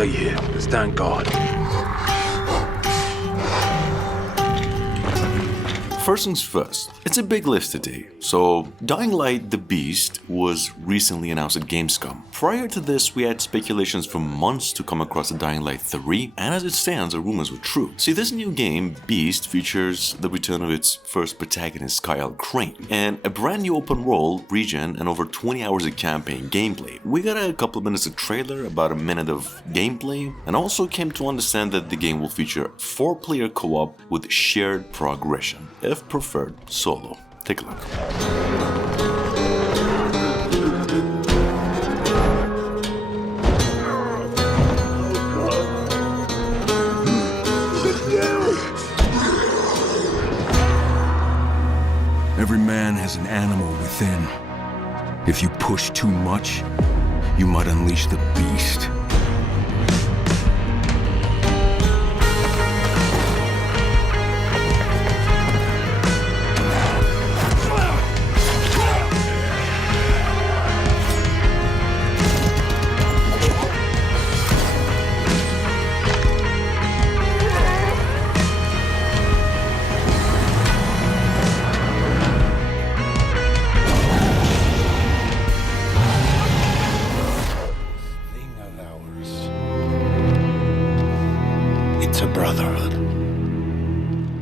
stay here. Stand guard. First things first, it's a big list today. So, Dying Light: The Beast was recently announced at Gamescom. Prior to this, we had speculations for months to come across the Dying Light 3, and as it stands, the rumors were true. See, this new game, Beast, features the return of its first protagonist, Kyle Crane, and a brand new open world region and over 20 hours of campaign gameplay. We got a couple of minutes of trailer, about a minute of gameplay, and also came to understand that the game will feature 4-player co-op with shared progression, if preferred solo. Take a look. Every man has an animal within. If you push too much, you might unleash the beast.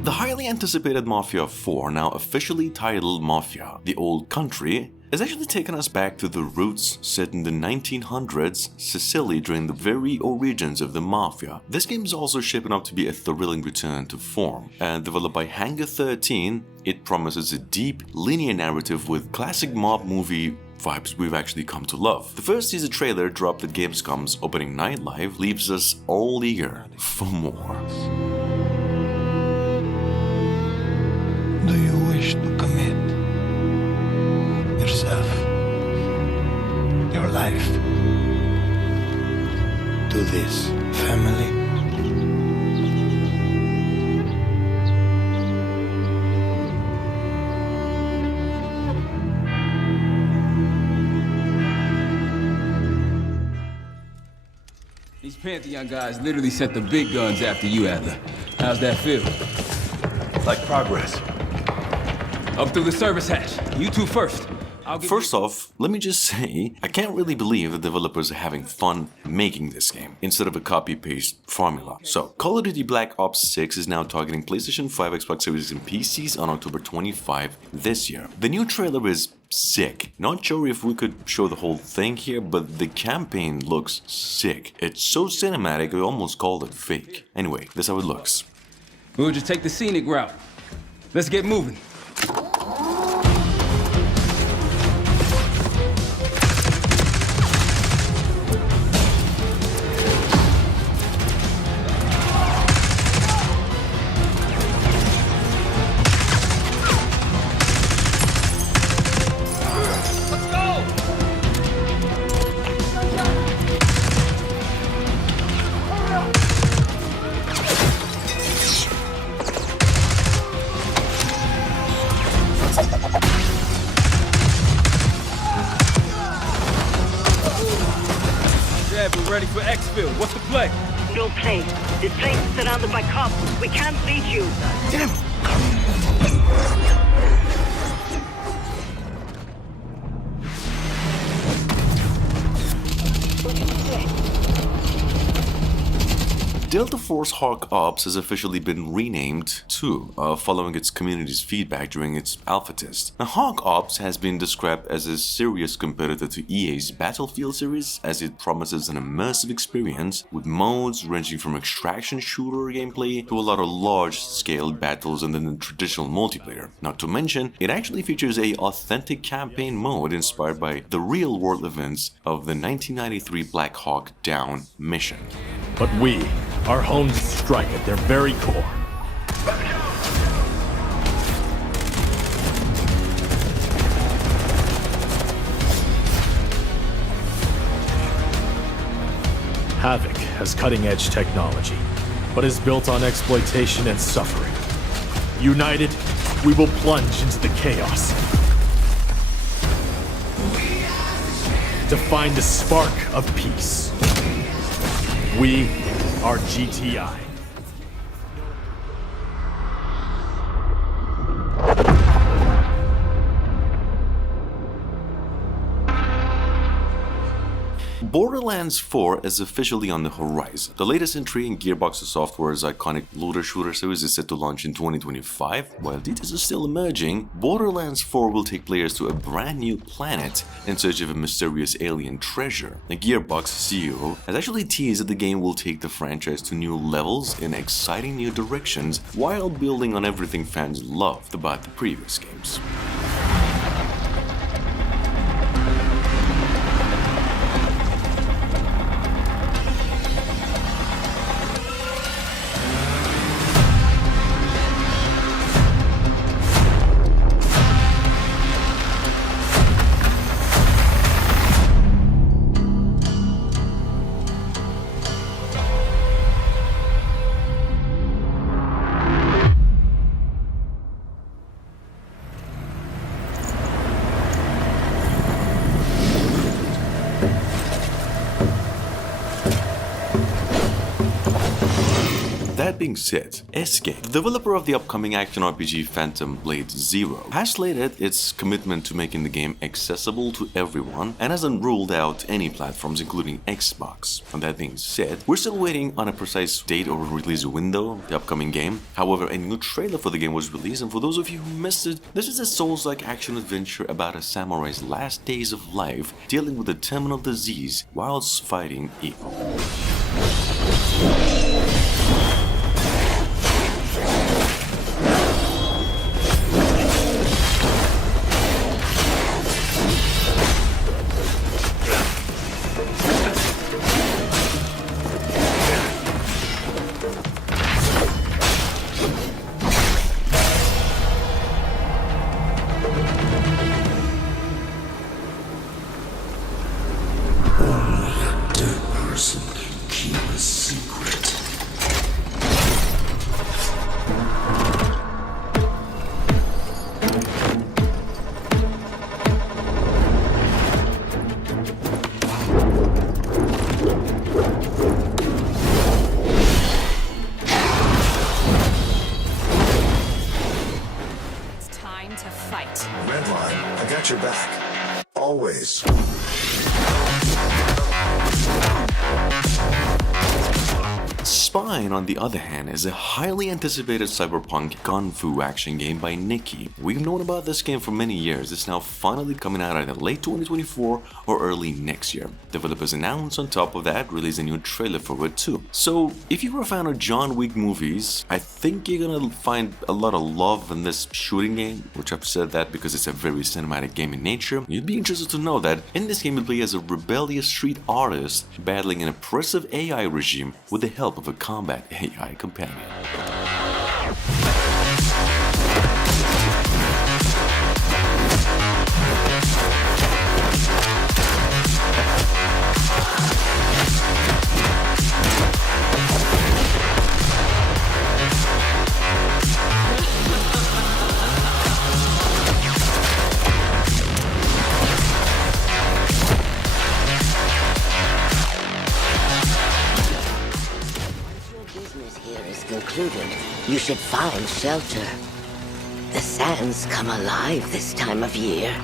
The highly anticipated Mafia 4, now officially titled Mafia The Old Country, has actually taken us back to the roots set in the 1900s Sicily during the very origins of the Mafia. This game is also shaping up to be a thrilling return to form, and developed by Hangar 13, it promises a deep, linear narrative with classic mob movie vibes we've actually come to love. The first teaser trailer dropped at Gamescom's opening night live leaves us all eager for more. Do you wish to commit yourself, your life, to this family? These Pantheon guys literally set the big guns after you, Adler. How's that feel? Like progress. Up through the service hatch. You two first. First off, let me just say, I can't really believe the developers are having fun making this game, instead of a copy-paste formula. So, Call of Duty Black Ops 6 is now targeting PlayStation 5, Xbox Series and PCs on October 25 this year. The new trailer is sick. Not sure if we could show the whole thing here, but the campaign looks sick. It's so cinematic, I almost called it fake. Anyway, that's how it looks. We'll just take the scenic route. Let's get moving. We're ready for X-Field. What's the play? No play. This place is surrounded by cops. We can't reach you. Damn! Delta Force Hawk Ops has officially been renamed too, following its community's feedback during its alpha test. Now, Hawk Ops has been described as a serious competitor to EA's Battlefield series, as it promises an immersive experience with modes ranging from extraction shooter gameplay to a lot of large-scale battles and then the traditional multiplayer. Not to mention, it actually features a authentic campaign mode inspired by the real-world events of the 1993 Black Hawk Down mission. But we are honed to strike at their very core. Havoc has cutting-edge technology, but is built on exploitation and suffering. United, we will plunge into the chaos to find a spark of peace. We are GTI. Borderlands 4 is officially on the horizon. The latest entry in Gearbox Software's iconic looter shooter series is set to launch in 2025. While details are still emerging, Borderlands 4 will take players to a brand new planet in search of a mysterious alien treasure. The Gearbox CEO has actually teased that the game will take the franchise to new levels in exciting new directions while building on everything fans loved about the previous games. That being said, Escape, the developer of the upcoming action RPG Phantom Blade Zero, has stated its commitment to making the game accessible to everyone and hasn't ruled out any platforms including Xbox. And that being said, we're still waiting on a precise date or release window of the upcoming game. However, a new trailer for the game was released, and for those of you who missed it, this is a Souls-like action adventure about a samurai's last days of life dealing with a terminal disease whilst fighting evil. Your back. Always. Spine, on the other hand, is a highly anticipated cyberpunk gun fu action game by Nikki. We've known about this game for many years. It's now finally coming out either late 2024 or early next year. Developers announced on top of that release a new trailer for it too. So if you were a fan of John Wick movies, I think you're gonna find a lot of love in this shooting game, which I've said that because it's a very cinematic game in nature. You'd be interested to know that in this game you play as a rebellious street artist battling an oppressive AI regime with the help of a combat AI companion. Concluded, you should find shelter. The sands come alive this time of year,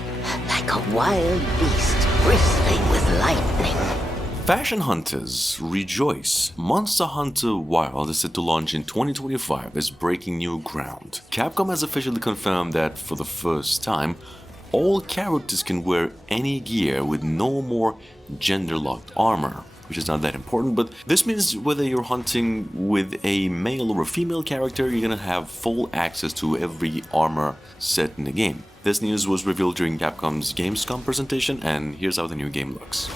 like a wild beast bristling with lightning. Fashion hunters, rejoice! Monster Hunter Wilds is set to launch in 2025 as breaking new ground. Capcom has officially confirmed that for the first time, all characters can wear any gear with no more gender-locked armor. Which is not that important, but this means whether you're hunting with a male or a female character, you're gonna have full access to every armor set in the game. This news was revealed during Capcom's Gamescom presentation, and here's how the new game looks.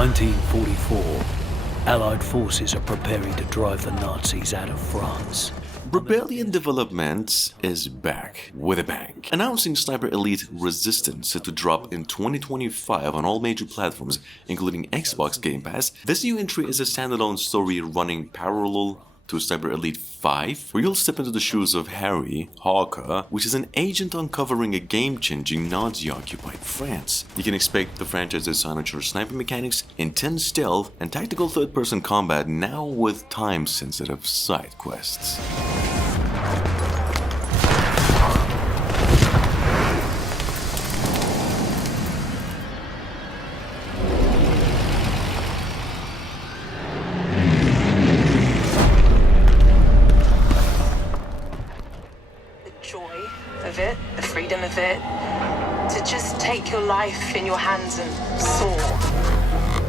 1944. Allied forces are preparing to drive the Nazis out of France. Rebellion Development is back with a bang, announcing Sniper Elite Resistance set to drop in 2025 on all major platforms, including Xbox Game Pass. This new entry is a standalone story running parallel to Sniper Elite 5, where you'll step into the shoes of Harry Hawker, which is an agent uncovering a game-changing Nazi-occupied France. You can expect the franchise's signature sniper mechanics, intense stealth, and tactical third-person combat, now with time-sensitive side quests. The freedom of it, to just take your life in your hands and soar.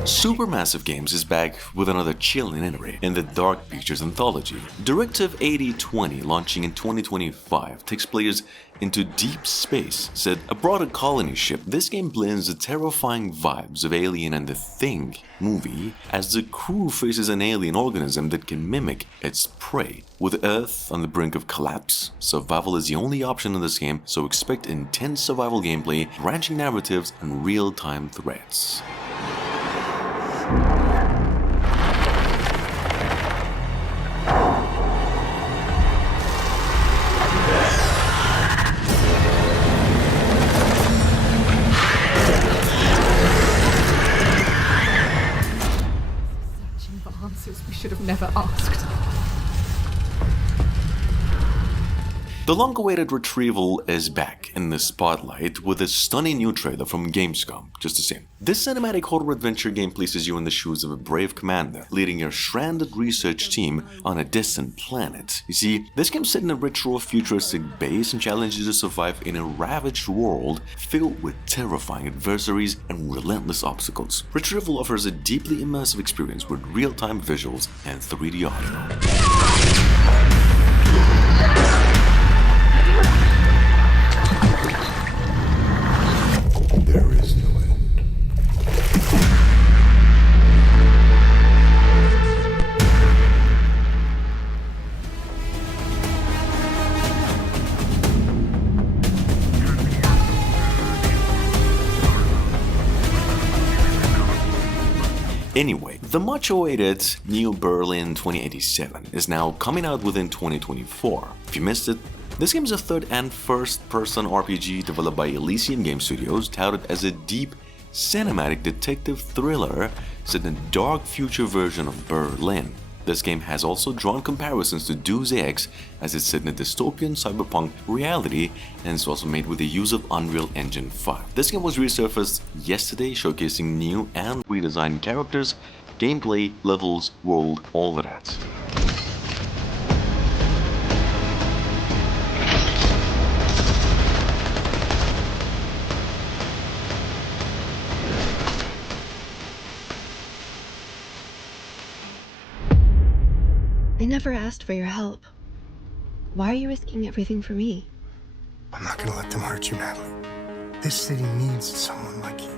Supermassive Games is back with another chilling entry in the Dark Pictures anthology. Directive 8020, launching in 2025, takes players into deep space, set aboard a colony ship. This game blends the terrifying vibes of Alien and The Thing movie as the crew faces an alien organism that can mimic its prey. With Earth on the brink of collapse, survival is the only option in this game, so expect intense survival gameplay, branching narratives, and real-time threats. We should have never asked. The long-awaited Retrieval is back in the spotlight with a stunning new trailer from Gamescom, just the same. This cinematic horror adventure game places you in the shoes of a brave commander, leading your stranded research team on a distant planet. You see, this game's set in a retro futuristic base and challenges you to survive in a ravaged world filled with terrifying adversaries and relentless obstacles. Retrieval offers a deeply immersive experience with real-time visuals and 3D audio. There is no end. Anyway, the much-awaited New Berlin 2087 is now coming out within 2024. If you missed it, this game is a third and first-person RPG developed by Elysian Game Studios, touted as a deep, cinematic detective thriller set in a dark future version of Berlin. This game has also drawn comparisons to Deus Ex, as it's set in a dystopian cyberpunk reality and is also made with the use of Unreal Engine 5. This game was resurfaced yesterday, showcasing new and redesigned characters, gameplay, levels, world, all of that. I never asked for your help. Why are you risking everything for me? I'm not gonna let them hurt you, Natalie. This city needs someone like you.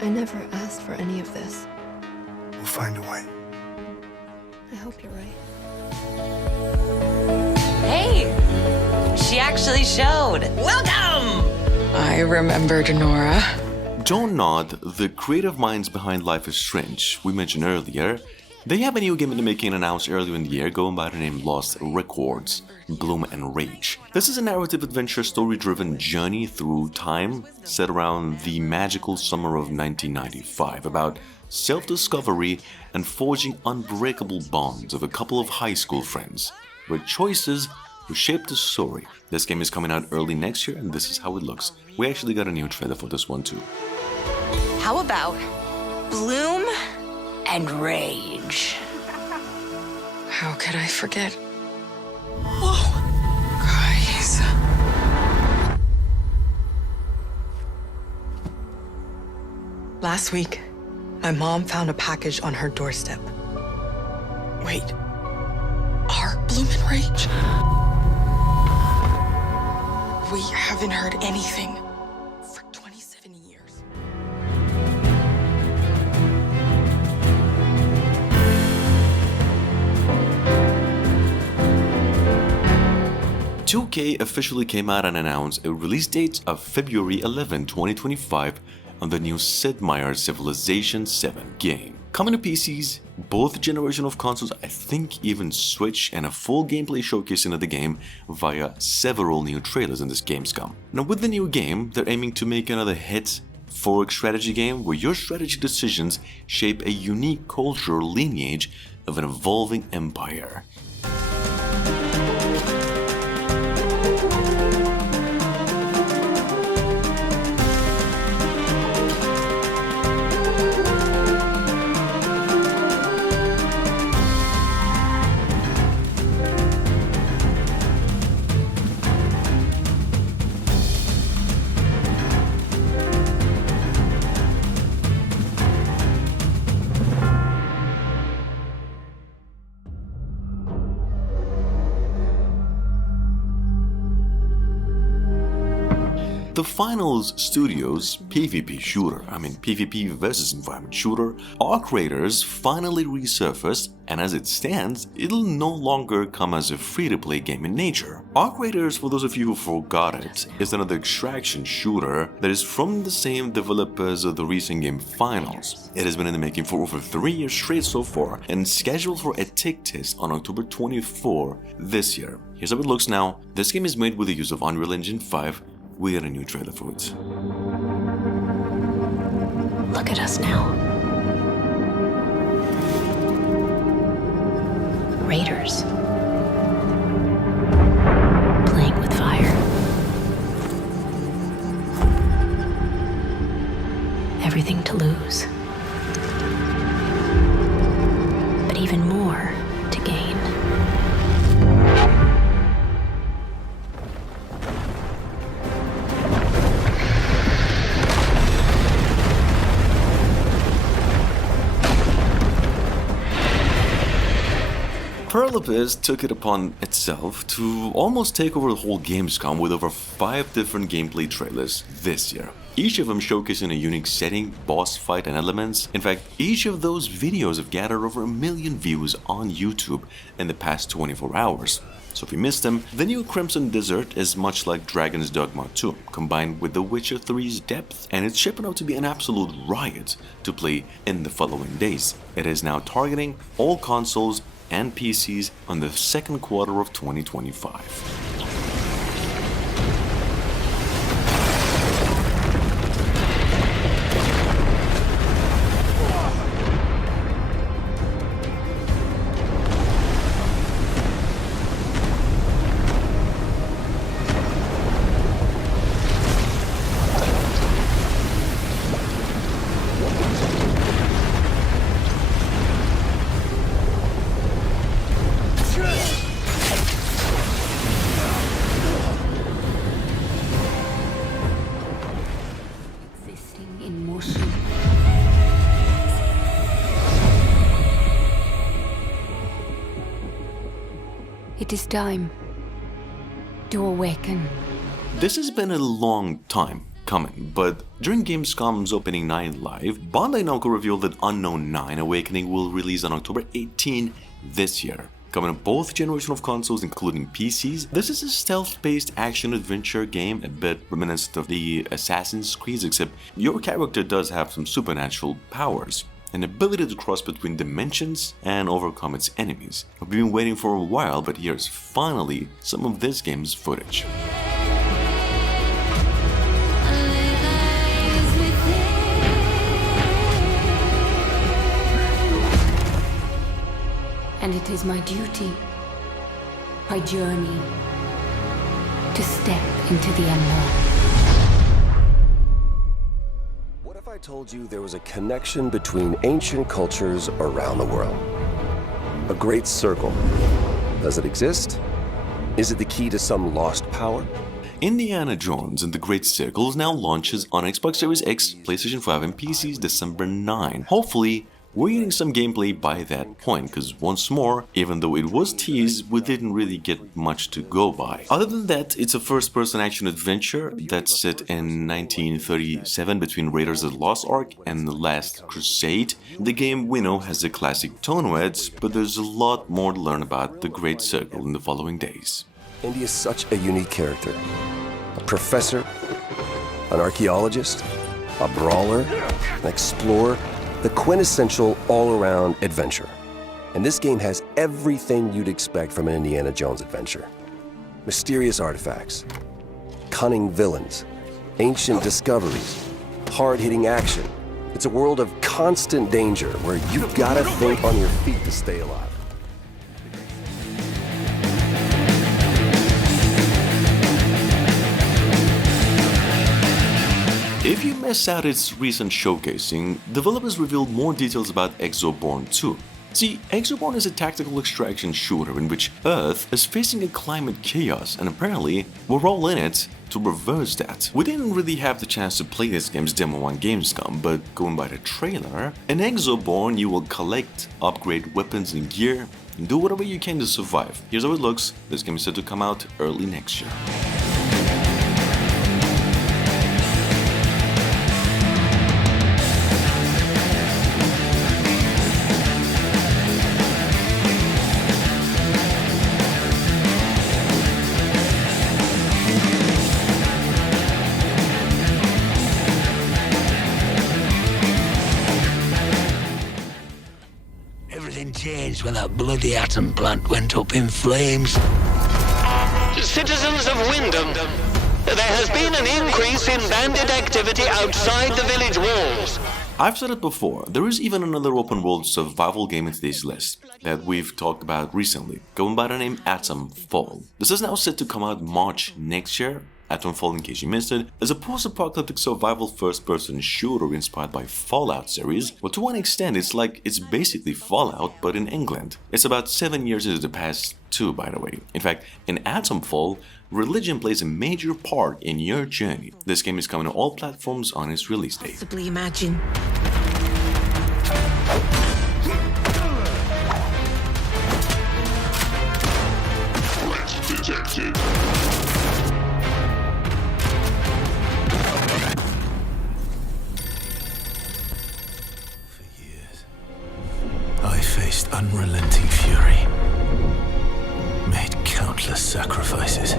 I never asked for any of this. We'll find a way. I hope you're right. Hey! She actually showed. Welcome! I remembered Nora. Don't nod, the creative minds behind Life is Strange, we mentioned earlier, they have a new game in the making announced earlier in the year going by the name Lost Records, Bloom and Rage. This is a narrative adventure story-driven journey through time set around the magical summer of 1995 about self-discovery and forging unbreakable bonds of a couple of high school friends, where choices will shape the story. This game is coming out early next year and this is how it looks. We actually got a new trailer for this one too. How about Bloom and Rage? How could I forget? Whoa! Guys. Last week, my mom found a package on her doorstep. Wait. Are Bloom and Rage? We haven't heard anything for 27 years. 2K officially came out and announced a release date of February 11, 2025 on the new Sid Meier's Civilization VII game. Coming to PCs, both generation of consoles, I think even Switch, and a full gameplay showcasing of the game via several new trailers in this Gamescom. Now with the new game, they're aiming to make another hit fork strategy game where your strategy decisions shape a unique cultural lineage of an evolving empire. The Finals Studios PvP shooter, PvP versus environment shooter, Arc Raiders finally resurfaced, and as it stands, it'll no longer come as a free-to-play game in nature. Arc Raiders, for those of you who forgot it, is another extraction shooter that is from the same developers of the recent game Finals. It has been in the making for over 3 years straight so far, and scheduled for a tick test on October 24 this year. Here's how it looks now. This game is made with the use of Unreal Engine 5. We got a new trailer for it. Look at us now. Raiders. Playing with fire. Everything to lose. But even more to gain. Paralympics took it upon itself to almost take over the whole Gamescom with over 5 different gameplay trailers this year. Each of them showcasing a unique setting, boss fight and elements. In fact, each of those videos have gathered over 1 million views on YouTube in the past 24 hours. So if you missed them, the new Crimson Desert is much like Dragon's Dogma 2, combined with The Witcher 3's depth, and it's shaping up to be an absolute riot to play in the following days. It is now targeting all consoles and PCs on the second quarter of 2025. It is time to awaken. This has been a long time coming, but during Gamescom's opening night live, Bandai Namco revealed that Unknown 9 Awakening will release on October 18 this year. Coming to both generations of consoles, including PCs, this is a stealth-based action-adventure game, a bit reminiscent of the Assassin's Creed, except your character does have some supernatural powers. An ability to cross between dimensions and overcome its enemies. We've been waiting for a while, but here's finally some of this game's footage. And it is my duty, my journey, to step into the unknown. I told you there was a connection between ancient cultures around the world. A great circle. Does it exist? Is it the key to some lost power? Indiana Jones and the Great Circle now launches on Xbox Series X, PlayStation 5 and PCs December 9. Hopefully, we're getting some gameplay by that point, because once more, even though it was teased, we didn't really get much to go by. Other than that, it's a first-person action-adventure that's set in 1937 between Raiders of the Lost Ark and The Last Crusade. The game, we know, has the classic tone to it, but there's a lot more to learn about the Great Circle in the following days. Indy is such a unique character. A professor, an archaeologist, a brawler, an explorer, the quintessential all-around adventurer. And this game has everything you'd expect from an Indiana Jones adventure. Mysterious artifacts, cunning villains, ancient discoveries, hard-hitting action. It's a world of constant danger where you've gotta think on your feet to stay alive. If you missed out its recent showcasing, developers revealed more details about EXOB Born 2. See, EXOB Born is a tactical extraction shooter in which Earth is facing a climate chaos, and apparently we're all in it to reverse that. We didn't really have the chance to play this game's demo on Gamescom, but going by the trailer, in EXOB Born you will collect, upgrade weapons and gear, and do whatever you can to survive. Here's how it looks. This game is set to come out early next year. Changed when that bloody atom plant went up in flames. Citizens of Wyndham, there has been an increase in bandit activity outside the village walls. I've said it before, there is even another open world survival game in today's list that we've talked about recently, going by the name Atomfall. This is now set to come out March next year. Atomfall, in case you missed it, is a post-apocalyptic survival first-person shooter inspired by Fallout series, but to one extent it's basically Fallout but in England. It's about 7 years into the past too, by the way. In fact, in Atomfall, religion plays a major part in your journey. This game is coming to all platforms on its release date. Possibly imagine. Threat detected. I faced unrelenting fury, made countless sacrifices.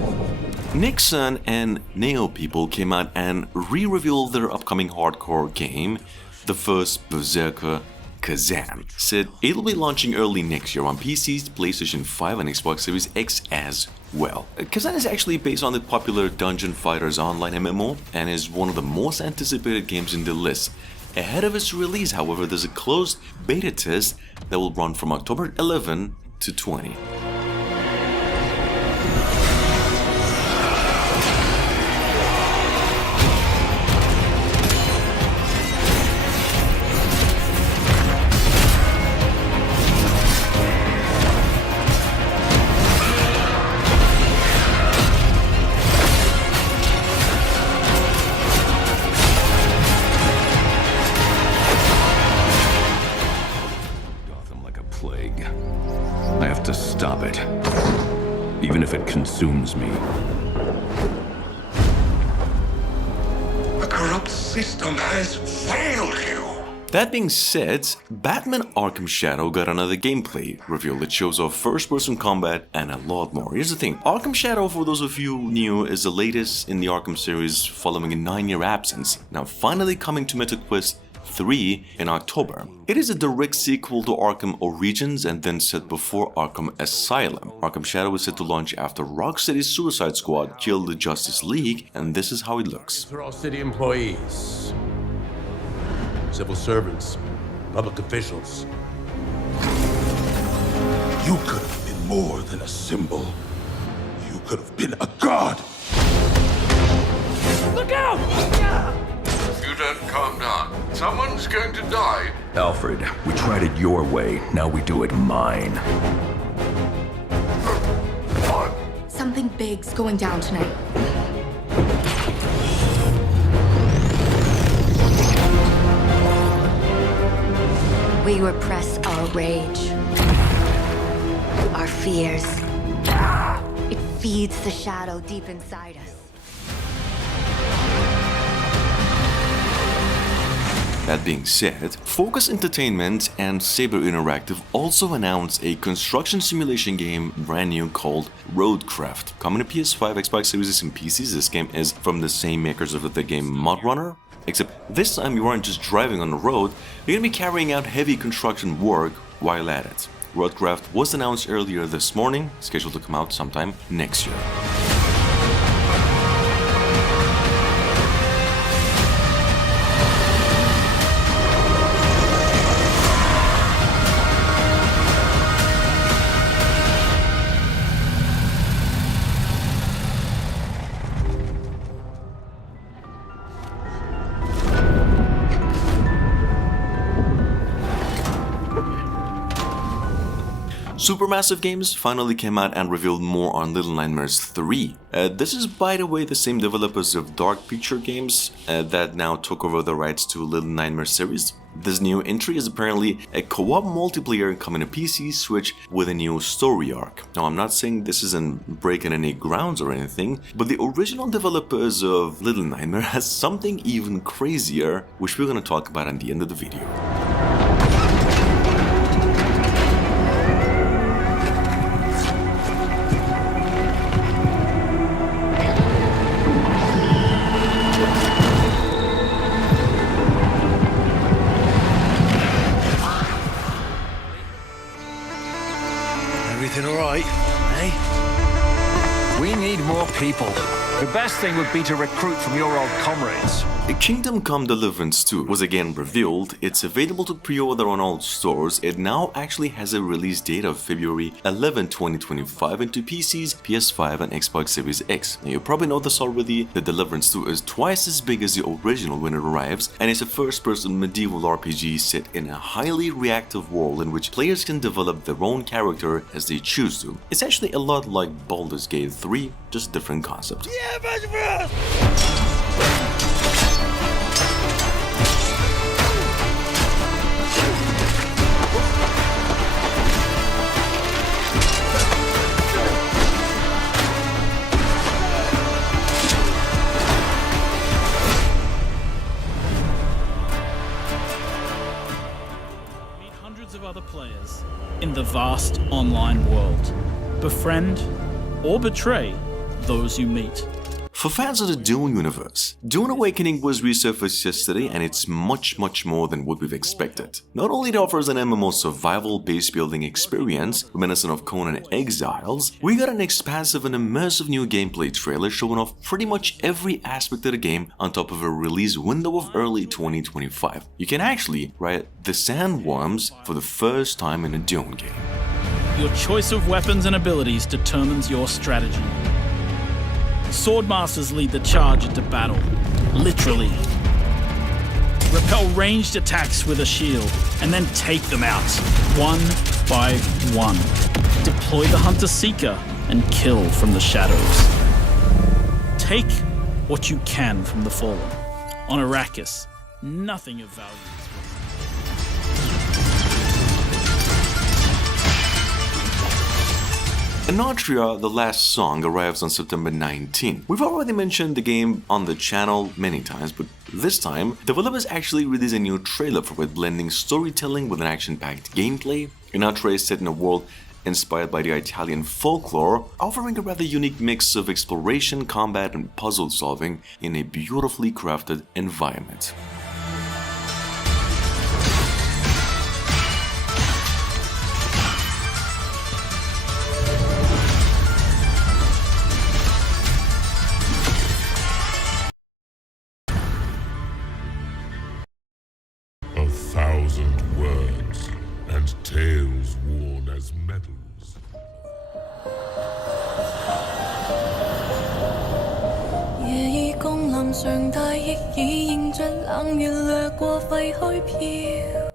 Nixon and Neo people came out and re-revealed their upcoming hardcore game, the first Berserker Kazan. Said it'll be launching early next year on PCs, PlayStation 5 and Xbox Series X as well. Kazan is actually based on the popular Dungeon Fighters Online MMO and is one of the most anticipated games in the list. Ahead of its release, however, there's a closed beta test that will run from October 11 to 20. I have to stop it, even if it consumes me. The corrupt system has failed you. That being said, Batman Arkham Shadow got another gameplay reveal that shows off first-person combat and a lot more. Here's the thing, Arkham Shadow, for those of you new, is the latest in the Arkham series following a 9-year absence, now finally coming to MetaQuest 3 in October. It is a direct sequel to Arkham Origins and then set before Arkham Asylum. Arkham Shadow is set to launch after Rocksteady's Suicide Squad killed the Justice League, and this is how it looks. These are all city employees, civil servants, public officials. You could have been more than a symbol. You could have been a god. Look out! If you don't calm down, someone's going to die. Alfred, we tried it your way, now we do it mine. Something big's going down tonight. We repress our rage, our fears. It feeds the shadow deep inside us. That being said, Focus Entertainment and Saber Interactive also announced a construction simulation game brand new called Roadcraft. Coming to PS5, Xbox Series X and PCs, this game is from the same makers of the game MudRunner, except this time you aren't just driving on the road, you're gonna be carrying out heavy construction work while at it. Roadcraft was announced earlier this morning, scheduled to come out sometime next year. Supermassive Games finally came out and revealed more on Little Nightmares 3. This is, by the way, the same developers of Dark Picture Games that now took over the rights to Little Nightmares series. This new entry is apparently a co-op multiplayer coming to PC, Switch with a new story arc. Now, I'm not saying this isn't breaking any grounds or anything, but the original developers of Little Nightmare has something even crazier, which we're gonna talk about at the end of the video. Everything all right, eh? We need more people. The best thing would be to recruit from your old comrades. Kingdom Come Deliverance II was again revealed. It's available to pre-order on all stores. It now actually has a release date of February 11, 2025 into PCs, PS5 and Xbox Series X. Now, you probably know this already, the Deliverance II is twice as big as the original when it arrives, and it's a first-person medieval RPG set in a highly reactive world in which players can develop their own character as they choose to. It's actually a lot like Baldur's Gate 3, just a different concept. Yeah, Hundreds of other players in the vast online world. Befriend or betray those you meet. For fans of the DoA universe, DoA Awakening was resurfaced yesterday and it's much more than what we've expected. Not only it offers an MMO survival base building experience reminiscent of Conan Exiles, we got an expansive and immersive new gameplay trailer showing off pretty much every aspect of the game on top of a release window of early 2025. You can actually ride the sandworms for the first time in a DoA game. Your choice of weapons and abilities determines your strategy. Swordmasters lead the charge into battle, literally. Repel ranged attacks with a shield, and then take them out, one by one. Deploy the Hunter-Seeker and kill from the shadows. Take what you can from the Fallen. On Arrakis, nothing of value. Announc, the last song, arrives on September 19. We've already mentioned the game on the channel many times, but this time, developers actually released a new trailer for it, blending storytelling with an action-packed gameplay. Announc is set in a world inspired by the Italian folklore, offering a rather unique mix of exploration, combat, and puzzle solving in a beautifully crafted environment. Tales worn as medals.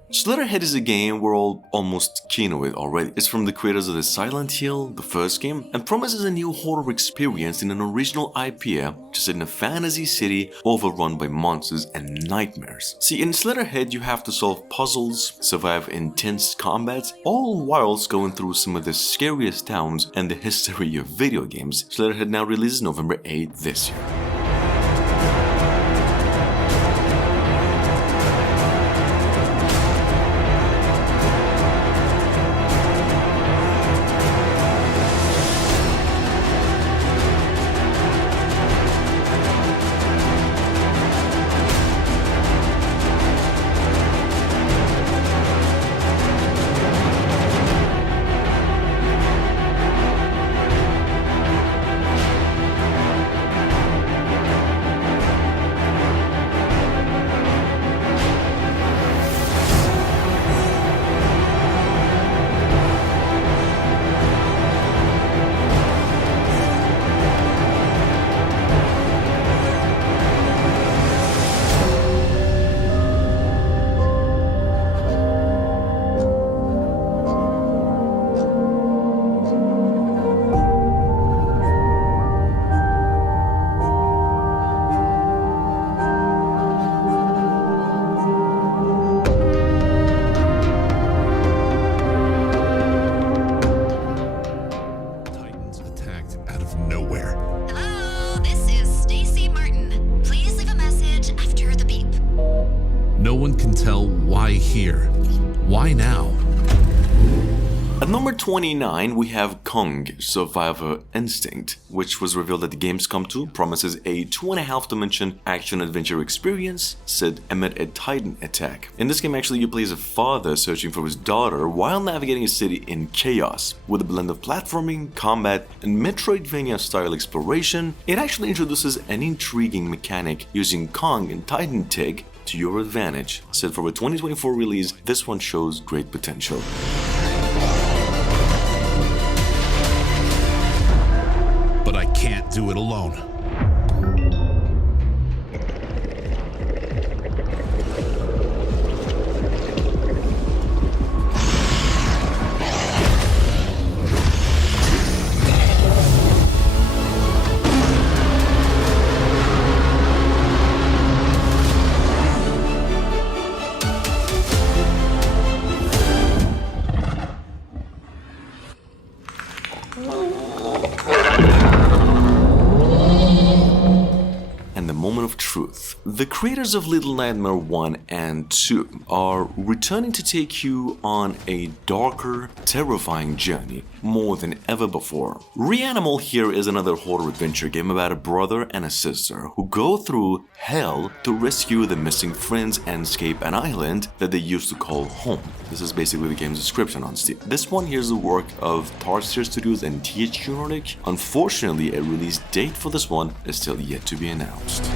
Slhe Head is a game we're all almost keen with already. It's from the creators of the Silent Hill, the first game, and promises a new horror experience in an original IP just in a fantasy city overrun by monsters and nightmares. See, in Slhe Head you have to solve puzzles, survive intense combat, all whilst going through some of the scariest towns and the history of video games. Slhe Head now releases November 8 this year. no one can tell why here. Why now? At number 29, we have Kong, Survivor Instinct, which was revealed at the Gamescom 2, promises a 2.5-dimension action-adventure experience set amid a Titan attack. In this game, actually, you play as a father searching for his daughter while navigating a city in chaos. With a blend of platforming, combat, and Metroidvania-style exploration, it actually introduces an intriguing mechanic using Kong and Titan tech to your advantage. Set for a 2024 release, this one shows great potential. But I can't do it alone. Truth. The creators of Little Nightmare 1 and 2 are returning to take you on a darker, terrifying journey more than ever before. Ren Animal here is another horror adventure game about a brother and a sister who go through hell to rescue the missing friends and escape an island that they used to call home. This is basically the game's description on Steam. This one here is the work of Tarsier Studios and THQ Nordic. Unfortunately, a release date for this one is still yet to be announced.